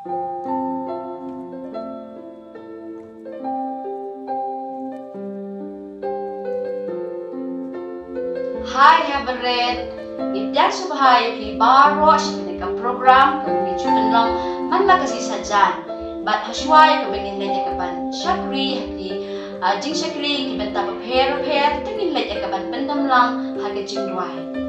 Hai Habaret, Idyan Subhay ki Baro siya program kung medyo anong man makasisa dyan. But hasway kabangin na niya kaban syakri hati jing syakri kibanta paper tangin na niya kaban bandam lang haga jing duway.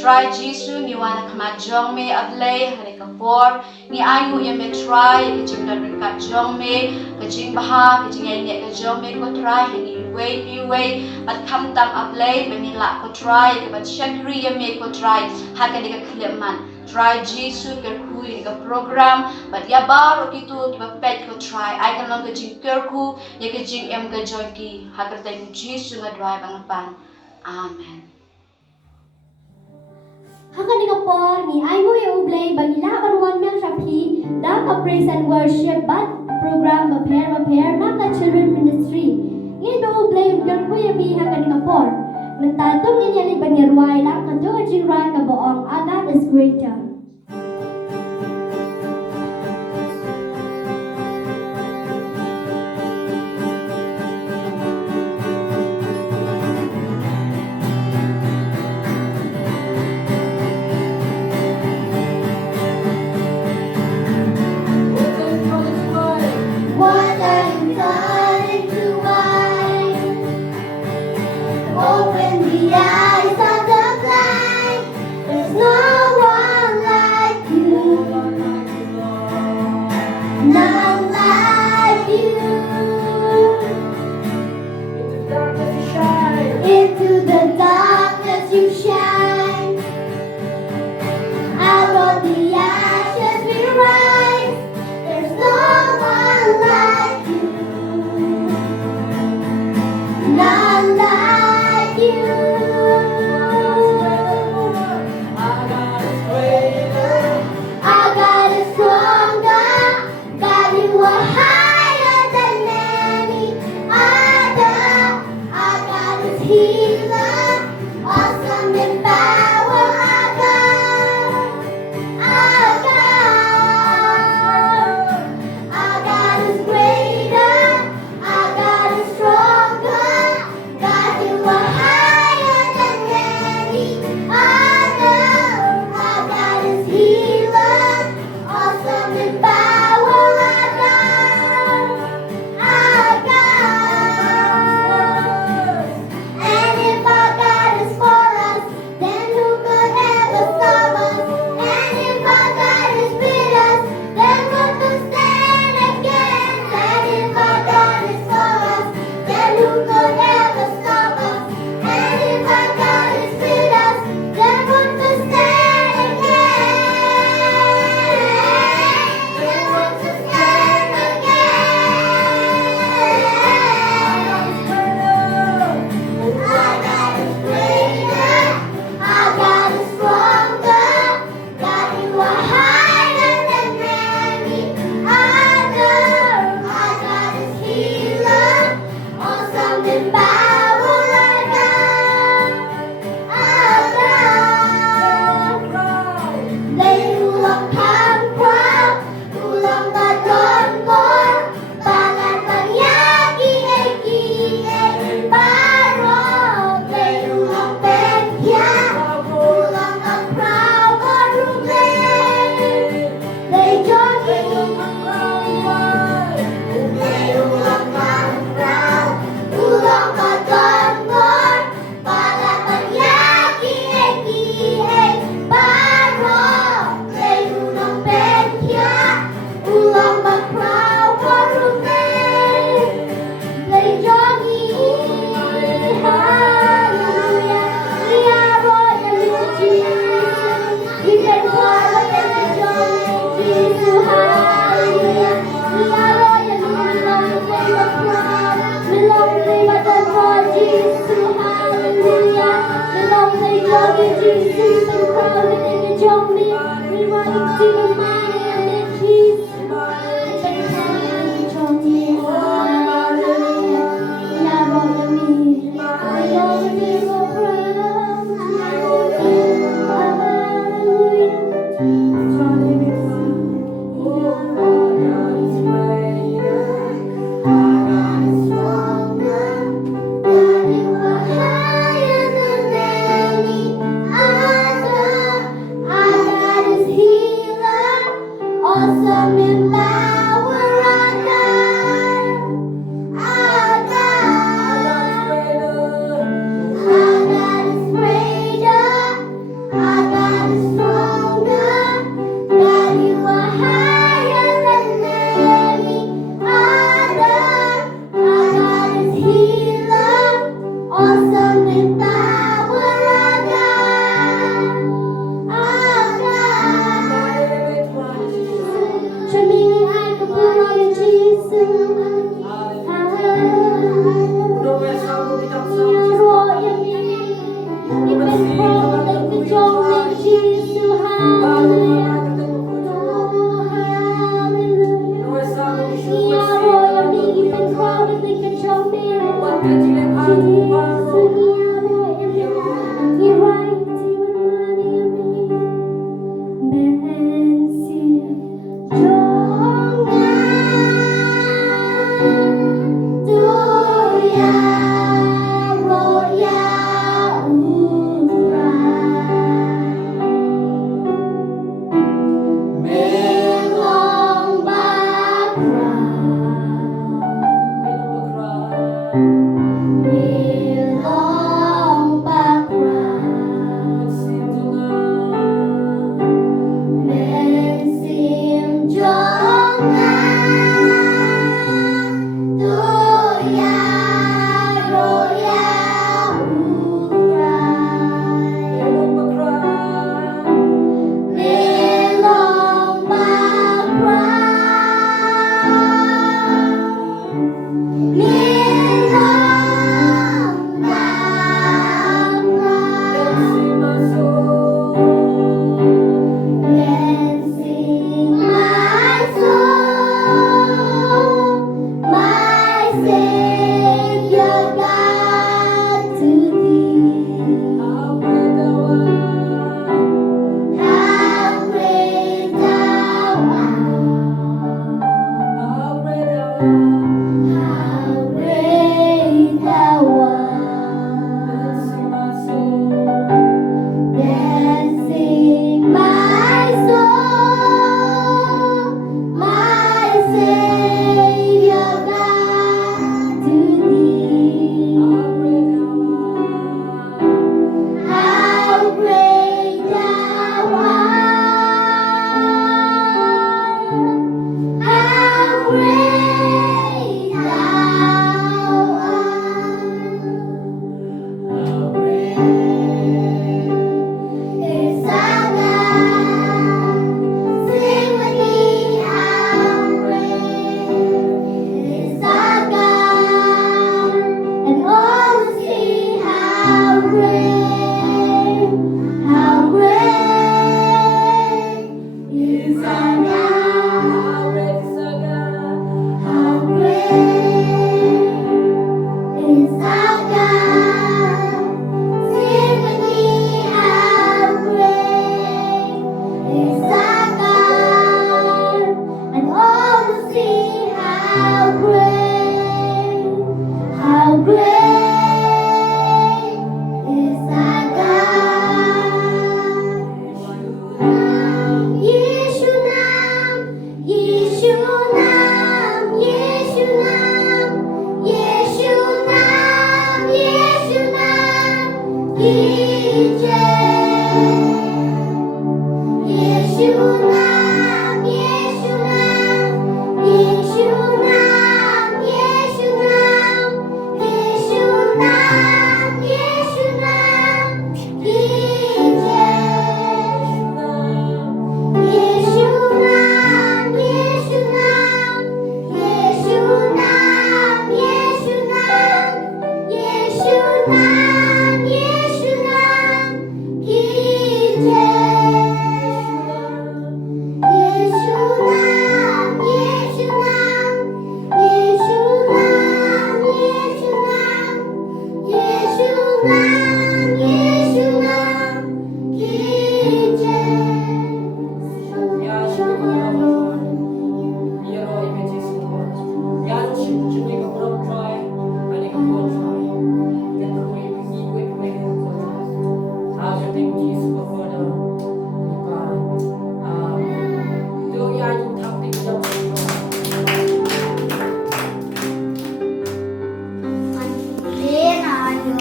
Try Jisu ni wana kamajong me adlay hari kapor ni ayu ya me try kajing darun kajong me kajing baha kajing ay niya kajong me ko try hani way but kam tam adlay banila ko try kabat syakri ya me ko try haga ni kakliman try Jisu kerku ni ka program but ya baro kitu kiba pet ko try ay kan lang kajing kerku ya kajing em kajong ki haga tayo Jisu nga drive ang pan. Amen. Haka ni kapor ni Ayo Ublay bagila karuan mel shapi dak a praise and worship but program maper maka children ministry. Ngin ba Ublay garku ya bi haka ni kapor. Mentatong niya ni banirway lang kanto ajing ran ka boong God is greater.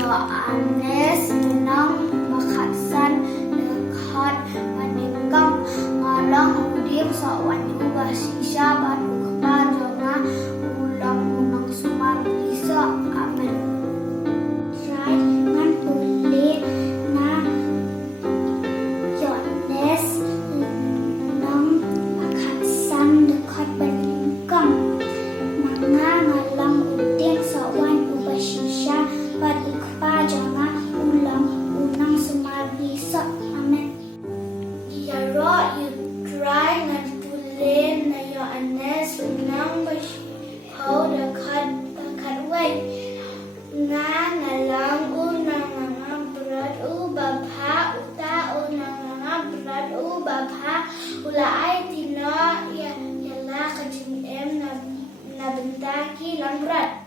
Anes, Unang, Makatsan, Lekhat, Maningkang, Ngalang, Udim, Sawan, Ubasisya, Batu, Kajonga, Ulang, Unang, Sumar, Isa, Amen. Try, Ngan, Puli, Na, Yones, Unang, Makatsan, Lekhat, Maningkang. Hula ay tina yala kajing na bentaki langrat.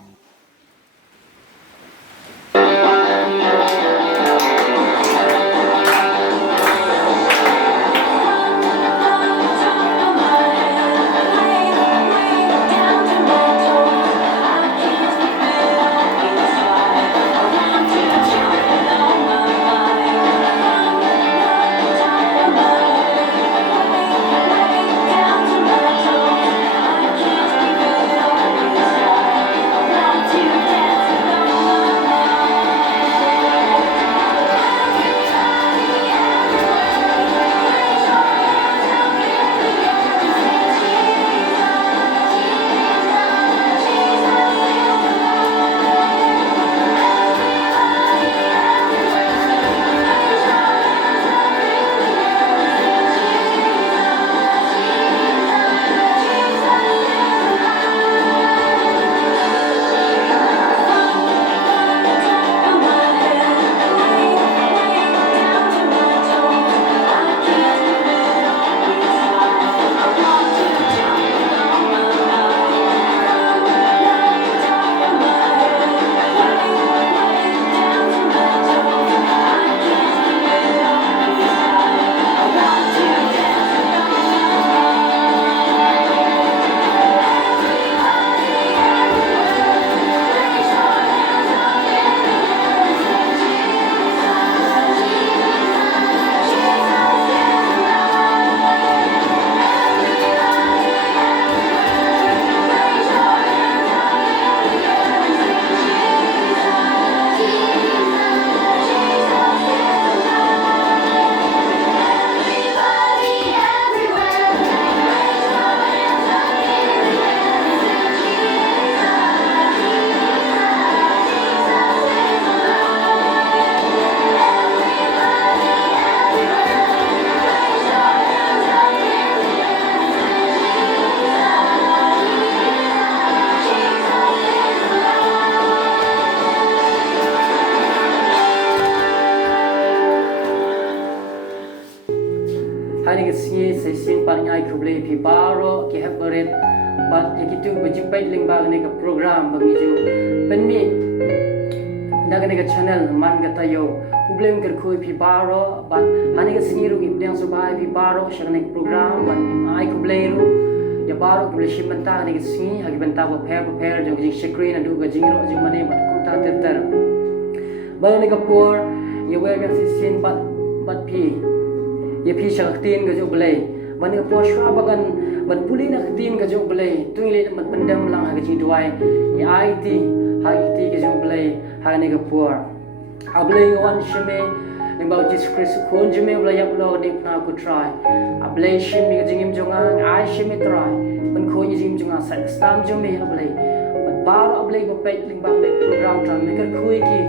Hani ke singi se sing par nyai kuble pi baro ke habaret bat ekitu bajimpai lingba ne ka program bangi ju penmi daga ne ka channel man ga tayo ublem ker khoi pi baro bat hani ke singi ru ipdang so bai pi baro shagne program ban ai kuble ru ya baro kuble shimanta ne ke singi hagi banta ba pair jong jing screen adu ga jingro jing mane bat kumta ter ban ne ka por ye wer ga si sin bat pi ye phi shaktin ga jo blai ban ga po shwa bagan ban puli na khatin ga jo blai tuile man pandam lang ha ga ji duai ye IT ga jo blai ha ne ga po ablai wan shime ning ba Jesus Christ khon jime blai yak lo de na ku try ablai shim mi ga jingim jonga ai shime try ban khon jingim jonga sa stam jome ablai ban bar ablai ba pet ling bang de program tram me ga khui ki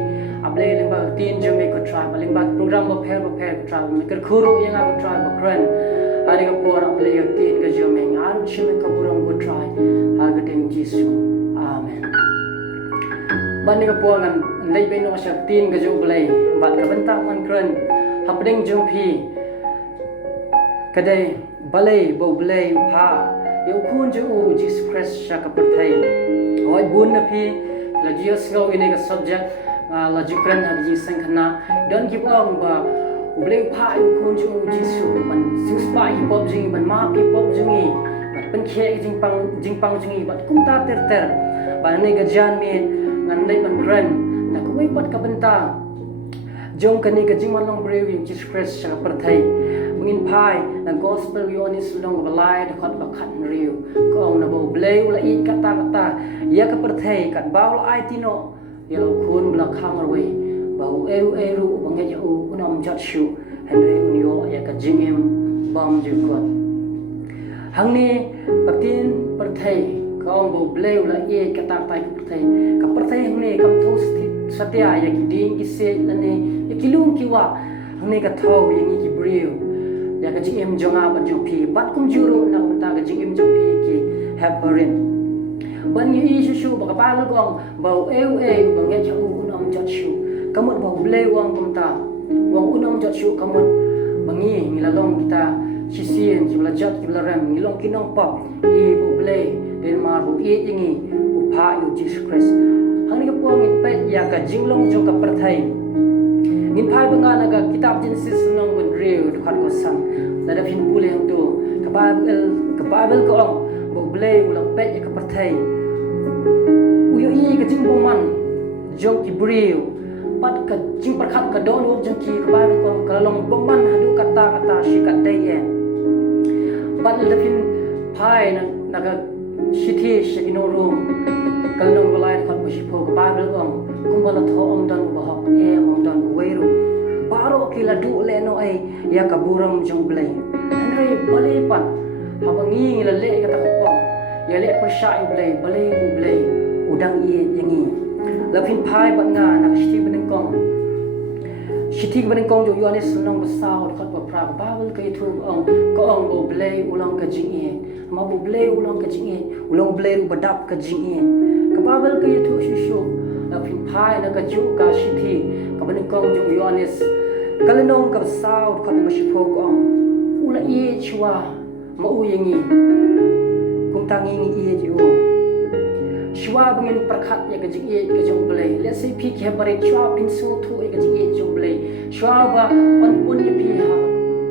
ablai ling ba tin jome ku try ba ling ba program ba pher ku try me ga khuru yang aku try ba kren hari ka por ablai ga tin ga jome ngan shime ka burang ku try ha ga ting Jesus amen ban ni ka por ngan lei be no sa tin ga jo blai bat ka banta man kren hapding jong phi kadai balai bo blai pha yo khun jo Jesus Christ sha ka perthai hoi bun na phi la Jesus go ini ka subject la jukran ha ji sankhana don't give up ba blai pha yo khun jo Jesus man sing spa hip hop jing ban ma hip hop jingi bat pen khe jing pang jingi bat kum ta ter ba ne ga jan me ngan dai man kren na ko wei pat ka banta jong kani ka jing man long breu in Jesus Christ sha perthai mungin phai na gospel yo ni sulong ba lai de khat ba khat riu ko ong na bo bleu la i kata ya ka perthai kat baul ai tino ya lo khun la khang roi ba eru bangai ya u unom jat shu henry unyo ya ka jingem bam ju kot hangni patin perthai ko ong bo bleu la i kata tai ka perthai hangni kam tho satya ya ki ding ki se la ni ya ki lung ki wa hangni ka tho yang ki breu ya ka jingem jonga ba jong phi bat kum juru na ta ka jingem jong phi ki haperin ban yi shu ba ka pa lo gong ba bang ya cha unom jat shu kamot ba bleu wang kum ta wang unom jat shu kamot bangi milalong kita Chisian jibla jat jibla ram ngilong kinong pop I bu ble den mar bu I ingi bu pha yu Jesus Christ hang ni ka puang in pet ya ka jinglong jong ka prathai ngin phai banga na ka kitab Genesis nong wen real khat ko sang la da phin pule hang tu ka Bible ko ong bu ble ulang pet ya ka prathai uyo I ka jing bu man jong ki brio pat ka jing prakhat ka don wo jong ki ka Bible ko ka long bu man hadu kata shi kat dai en pat la phin phai na ka shithi shikino room kalnong balai khat bu shi pho ka Bible ko kumbala tho om dan ba hok om dan weiru baro kila du le no ai ya ka buram jong blai andre bale pat habangi la le ka ta ko ya le pa sha I blai bale bu blai udang I yangi la phin phai bat nga na shithi ban kong shithi ban kong jo Yohanes nong ba sao khat ba pra Bible ka thu ko ong bo blai ulang ka jing e ma bo blai ulang ka jing e ulang blai ru badap ka jing e ka Bible ka thu shu la phin phai na ka ju ka shithi ka ban kong jo Yohanes kalenong ka sao khat ba shi pho ko ong ula I chwa ma u yangi kung tangi ni I ji o shwa bangin prakhat ya ka jing e ka jong blai let's say pi ke bare shwa pin so thu e ka jing e jong blai shwa ba on pun ye pi ha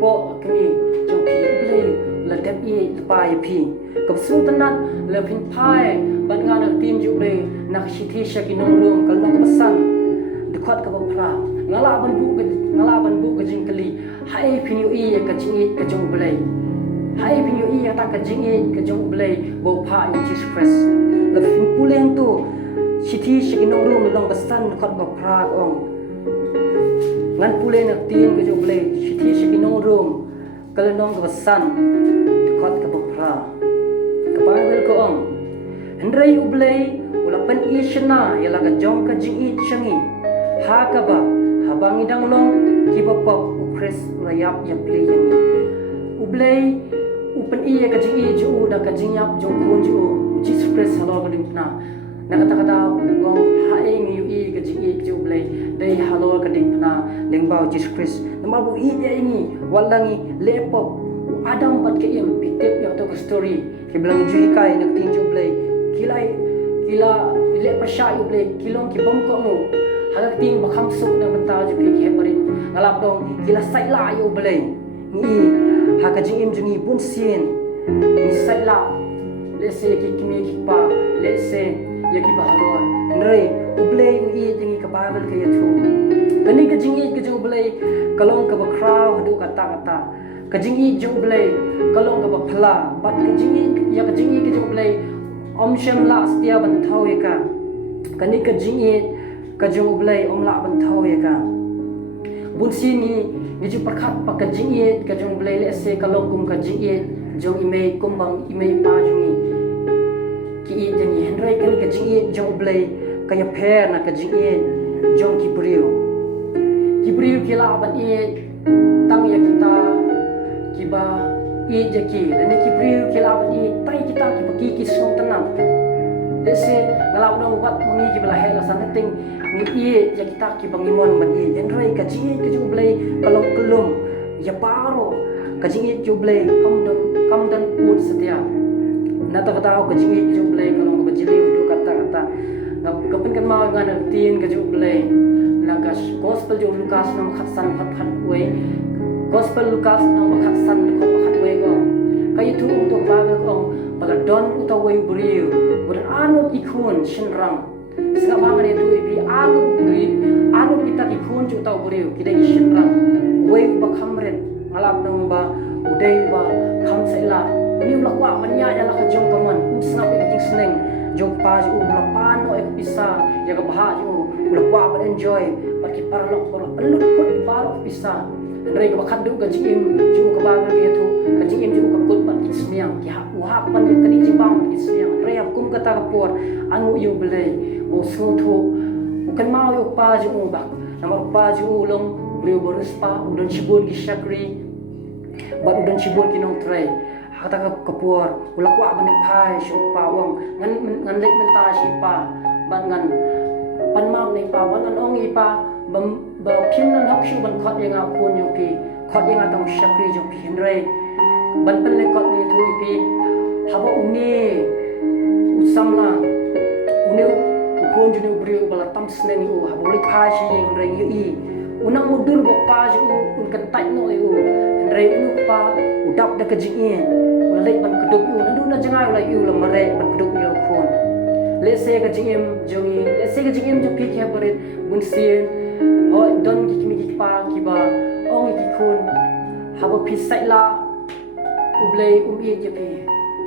po kni jong pi blai la dep e pa ye pi ka su tanat la phin phai ban nga na tim ju blai na shithi shaki nong rum kal nong basan de khat ka ba phra ngala ban bu ka jing kali hai phin yu e ka jing e ka jong blai hai phin yu e ta ka jing e ka jong blai bo pha in Jesus Christ la phin puleng tu shithi shikino room long basan khat ba phra ong ngan puleng na tin ka jong blai shithi shikino room kal nong ka basan khat ka ba phra ka Bible ko ong hendrai u blai ula pan I shna ya la ka jong ka jing I changi ha ka ba habangi dang long ki ba pop u Chris la yap ya play yangi u blai u pan I ka jing I ju da ka jing yap jong kun ju Jesus Christ halo ka dim na nakata ngong haing yu I ka jing I ju blai dai halo ka dim na lengbao Jesus Christ nama bu I ya ingi walangi lepop adam bat ke im pitep ya to story ki blang ju kai nak tin ju blai kila le pasha yu blai kilong ki bom ko ngo hagak ting bakham suk na mata ju ki heparin ngalap dong kila sai la yu blai ni ha ka jing im ju ni bun sien ni sai la let's say ki kimi ki pa let's say ya ki ba halo nrei u blai u I jingi ka Bible ka yathu kani ka jingi ka ju blai kalong ka ba crowd hadu kata ka jingi ju blai kalong ka ba phla bat ka jingi ya ka jingi ka ju blai om shem la stia ban thau ye ka kani ka jingi ka ju blai om la ban thau ye ka bun si ni ju prakhat pa ka jingi ka ju blai let's say kalong kum ka jingi jong ime kumbang ime pa jungi ki I jangi hendrai kani ka jingi jong blai ka ya pher na ka jingi jong ki brio ki la ban I tang ya kita ki ba I jaki dan ki brio ki la ban I tai kita ki ba ki song tanam dese ngalau no wat mengi ki bela hela san ting ni I ya kita ki bangimon ban I hendrai ka jingi ka jong blai kalong kelum ya paro ka jingi jong blai kam dan put setia na ta kata ka jingi jong blai kalong ka bajili du kata na kapin kan ma ngan tin ka jong blai na ka gospel jo Lukas nom khatsan khat we gospel Lukas nom khatsan khat we go kai tu to Bible ko pala don uta we brio bur anot ikhun shinram sga bangan itu ibi anu kita ikhun ju ta brio kidai shinram we ba khamren ngalap nang ba udai ba kham saila ni ulakwa manya ya la ka jong kaman usna pe jing sneng jong pa ju ulapan no ek pisa ya ka baha ju ulakwa ba enjoy ba ki parlok ba pelut put di parok pisa rei ka bakhat du ka jim ju ka ba ka tu ka jim ju ka put ba kismiang ki ha wa pan ni kani jim bang kismiang rei kum ka ta ka por anu yu belai o so tho ukan mau yo pa ju ba namar pa ju long brio borus pa udon chibun ki shakri ba udon chibun ki nong tray hata ka kapur ulakwa ban phai shu pa wong ngan lek men ta shi pa ban ngan pan mau nei pa ban ngan ong I pa bam ba phin nan hok shu ban khat yenga kun yu pi khat yenga tong shakri ju phin rei ban pen le kot ni tu ipi haba unge usamla une ukon juni ubri bala tam sneng u haba le pha shi yeng reng yi unang mudur bo pa ju un kan tai no u rei unu pa udap da ka jing in le ban keduk u nandu na jangai la u la mare ban keduk u khon le se ka jing im jongi le se ka jing im ju pi ke barit bun sien ho don ki kimi ki pa ki ba ong ki khon haba pi sai la ublei ye je pi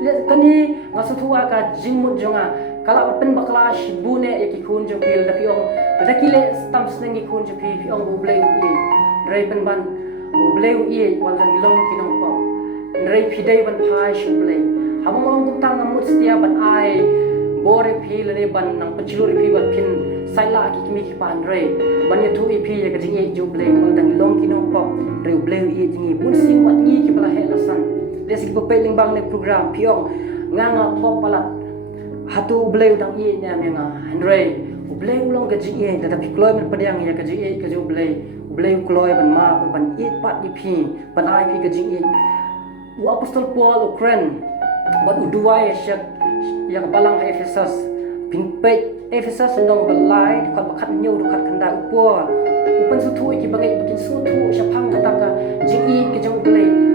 le kani ngasu thuwa ka jing mut jonga kala pen bakla shibune ye ki khon jo pil da pi ong da ki le stam sneng ki khon jo pi ong ublei ye rei pen ban ublei ye wal dang long ki nong pa rei pi dai ban phai shublei habong ong tum tang mut stia ban ai bore pi le ban nang pachilur pi ban pin sai la ki kimi ki pan rei ban ye thu pi ye ka jing ye jo blei wal dang long ki nong pa rei ublei ye jing ye bun sing wat ni ki bala he la san desi ko peling bang ne program piong nganga pop palat hatu ublei dang ye nya menga handrei ublei ulong ka ji ye da pi kloi man padang ya ka ji ye ka jo ublei kloi ban ma ban ye pat ni pi ban ai pi ka ji ye u apostol Paul ukren ban uduai syak yang balang Efesus pin pe Efesus nong balai khat bakhat nyu khat khanda upo upan su thu ki bagai bikin su thu syapang kata ka ji ye ka jo ublei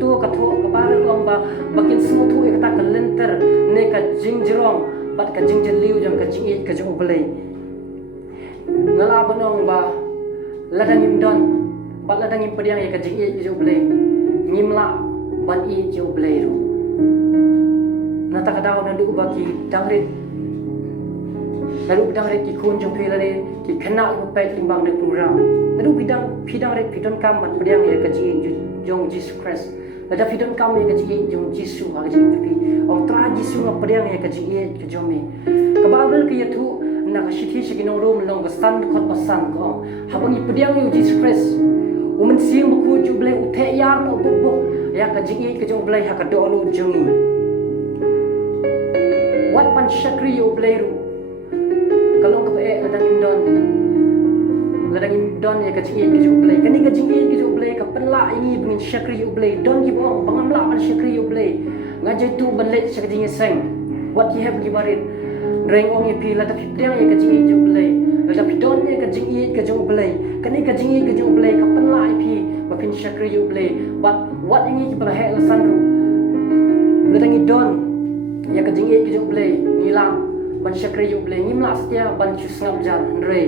tu ka thu ka bar ong ba bakin su thu ka ta ka lenter ne ka jing jirong bat ka jing liu jong ka jing ka jong belai ngala banong ba ladang im don bat ladang im pediang ka jing ka jong belai ngimla ban i jong belai ru na ta ka daw na du ba ki dangrit lalu bidang ki khun jong philare ki khana ko pe timbang de program lalu bidang re pidon kam ban pediang ka jing jong Jesus Christ ada pidon kam ye ka jing jong Jesus ha jing pi ong tra Jesus ma pediang ye ka jing ye ka jome ka babel ke yathu na ka shithi shikinong rom long ka san khot pasan ko habang i pediang ye Jesus Christ umen sing bu ju ble u the yar no bu ya ka jing ye ka jong ble ha ka do lu jongi wat pan shakri yo ble ru kalong ka e ladang im don ye ka jing ye ka jong ble kani ka jing ye ka jong ble ka penla ini bengin syakri yo ble don ki bong bangamla man syakri yo ble ngajai tu banlet syakri ye seng what you have gibarit reng ong ye pi la ta pidang ye ka jing ye jong ble la ta pidon ye ka jing ye ka jong ble kani ka jing ye ka jong ble ka penla pi ba pin syakri yo ble but what ini ki bala he la sanru la ta ngi don ye ka jing ye ka jong ble ngila ban syakri yo ble ngimla stia ban chu sngap jar re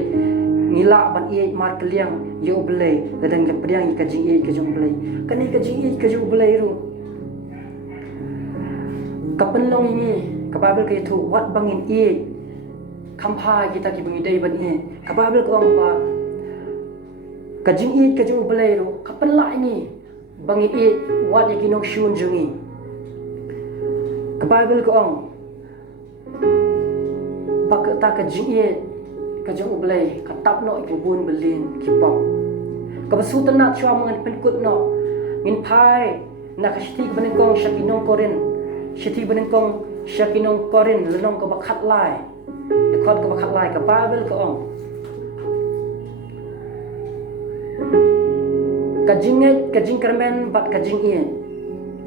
ngila ban ye mar kliang yo ble ladang ka priang ka jing ye ka jong ble kani ka jing ye ka jong ble ru kapen long ini ka babel ka thu wat bangin e khampa kita ki bangi dai ban e ka babel ko ba ka jing ye ka jong ble ru kapen la ini bangi e wat ye ki nok shun jungi ka babel ko ong pak ta ka jing ye ka jong ble ka tap no iku bun belin ki pok ka basutan na chwa mangan penkut no ngin phai na ka shiti banin kong shakinong korin shiti banin kong shakinong korin lenong ka bakhat lai de khot ka bakhat lai ka babel ka ong ka jing kermen bat ka jing ye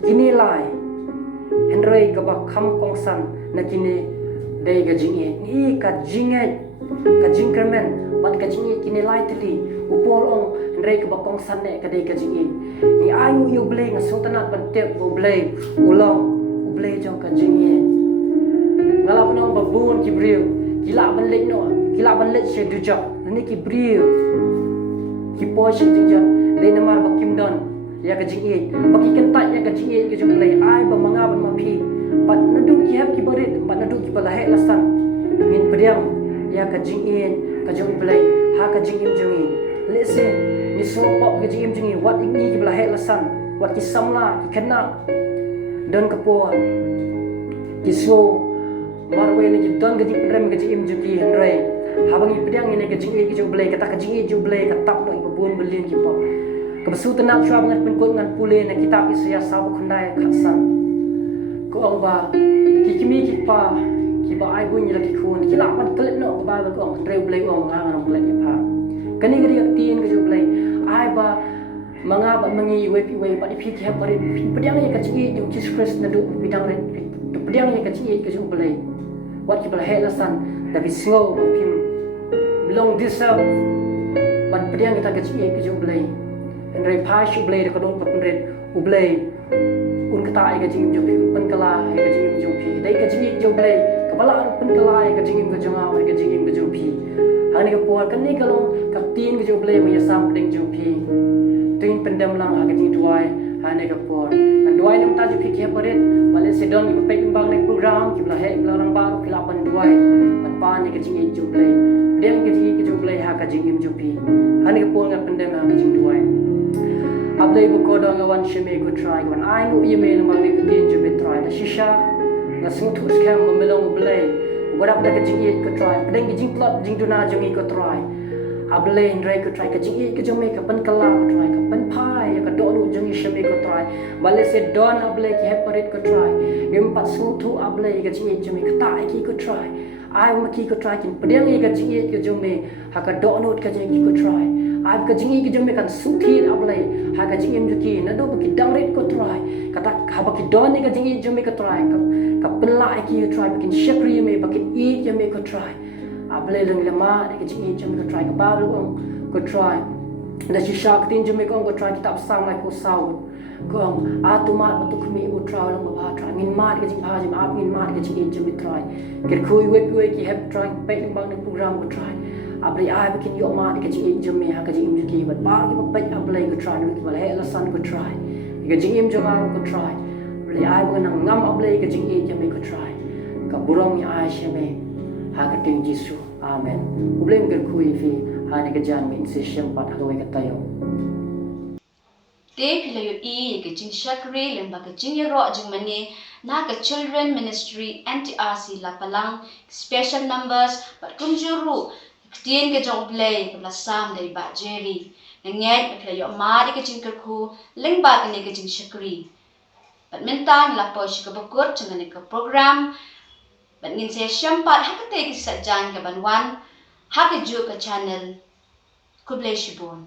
kini lai henrei ka ba kham kong san na kini dei ka jing ye ni ka jing kermen bat ka jing ye kini lai tli upol ong henrei ka ba kong san ne ka dei ka jing ye ni ayu yu ble nga sultanat ban te bo ble ulong ble jong ka jing ye ngala panong ba bun ki briu kila ban let she du job ni ki briu ki po she jing jan le na mar ba kim don ya ka jing ye ba ki kan tat ya ka jing ye ka jong ble ai ba manga ban ma phi pat na du ki hap ki barit pat na du ki bala he lasan ngin priang ya ka jing ye ka jong ble ha ka jing im jong ye le se ni so pop ka jing im jong ye wat ni ki bala he lasan wat ki samla ki kena don ka po ki so marwe ni ki don ka jing rem ka jing im jong ki henrai habang i priang ni ka jing ye ki jong ble ka ta ka jing ye jong ble ka tap no i bun belin ki pop ka basu tanap chwa ngan pen kon ngan pule na kitab isya sabu khandai khatsan ko ong ba ki kimi ki pa ki ba ai bu ni la ki khun ki la pan klet no ba ba ko ong reu ble ong nga ngam ble ni pa kani gari ak tin ka jo ble ai ba mga bat mangi we bat ipi ke pare pediang ye kachi yung Jesus Christ na do pidang re pediang ye kachi ke jung belai wat ki belai helasan da bisngo pim long disap ban pediang kita kachi ke jung belai en re pa shu belai ka don pat re u belai un kata ai ka jing jung pi pan kala ai ka jing jung pi dai ka jing jung belai ka bala pan kala ai ka jing ka jung ai ka jing ka jung pi ani ka por kan ni ka long ka tin ka jung belai ma ya sam ding jung pi tin pendam lang agak ni duai ane kapor dan duai ni mta jupi ke paret bale se don ki pe bang ni program ki bla he bla rang ba ki la pan duai pan pa ni ke jing juble dem ke jing juble ha ka jing jupi ane kapor ngat pendam ha ka jing duai able bu ko dong wan sheme ko try wan ai ngo email bang ni tin jubi try da shisha na sing tu scam melong ble wadap da ke jing ko try pedeng ki jing plot jing duna jing ko try able ndrai ko try ka jing ke jong me ka pan kala ko try ka pan pai ka do lu jong shame ko try bale se don able ki heparit ko try gem pat su thu able ka jing jong me ka ta ki ko try ai ma ki ko try kin pedeng ka jing ke jong me ha ka do nu ka jing ko try ai ka jing ke jong me kan su thi able ha ka jing ju ki na do ki dang ret ko try ka ta ha ba ki don ni ka jing jong me ko try ka pen la ki ko try kin shakri me ba kin e ke me ko try able leng lama ni ke jing jong me ko try ka ba lu ko try da si shark tin jom ko try kita sang lai ko sau ko atu mat batu khmi bu try lang ba try min mat ke jing ha jim ap min mat ke jing jom try ker khui we ki have try pe bang ni program ko try abri ai bikin yo mat ke jing jom me ha ke jing ki bat ba ki pe able ko try ni ki bal he la san ko try ke jing jom ko try abri ai bu nang ngam able ke jing jom ko try ka burong ni ai sheme ha ka ting jisu amen ublem ker khui fi hani ka jan min se shem pat hoi ka tayo te philayo e ke jing shakre lemba ke jing ro jing mani na ka children ministry NTRC la palang special numbers but kumjuru tien ke jong play la sam dei ba jerry ngai philayo ma de ke jing ku lengba ke ne ke jing shakri but mentan la po shi ka bakut jang ne ka program but ngin se shem pat ha ka te ki sa jan ka ban wan ha ke ju ka channel Kublai Shibon.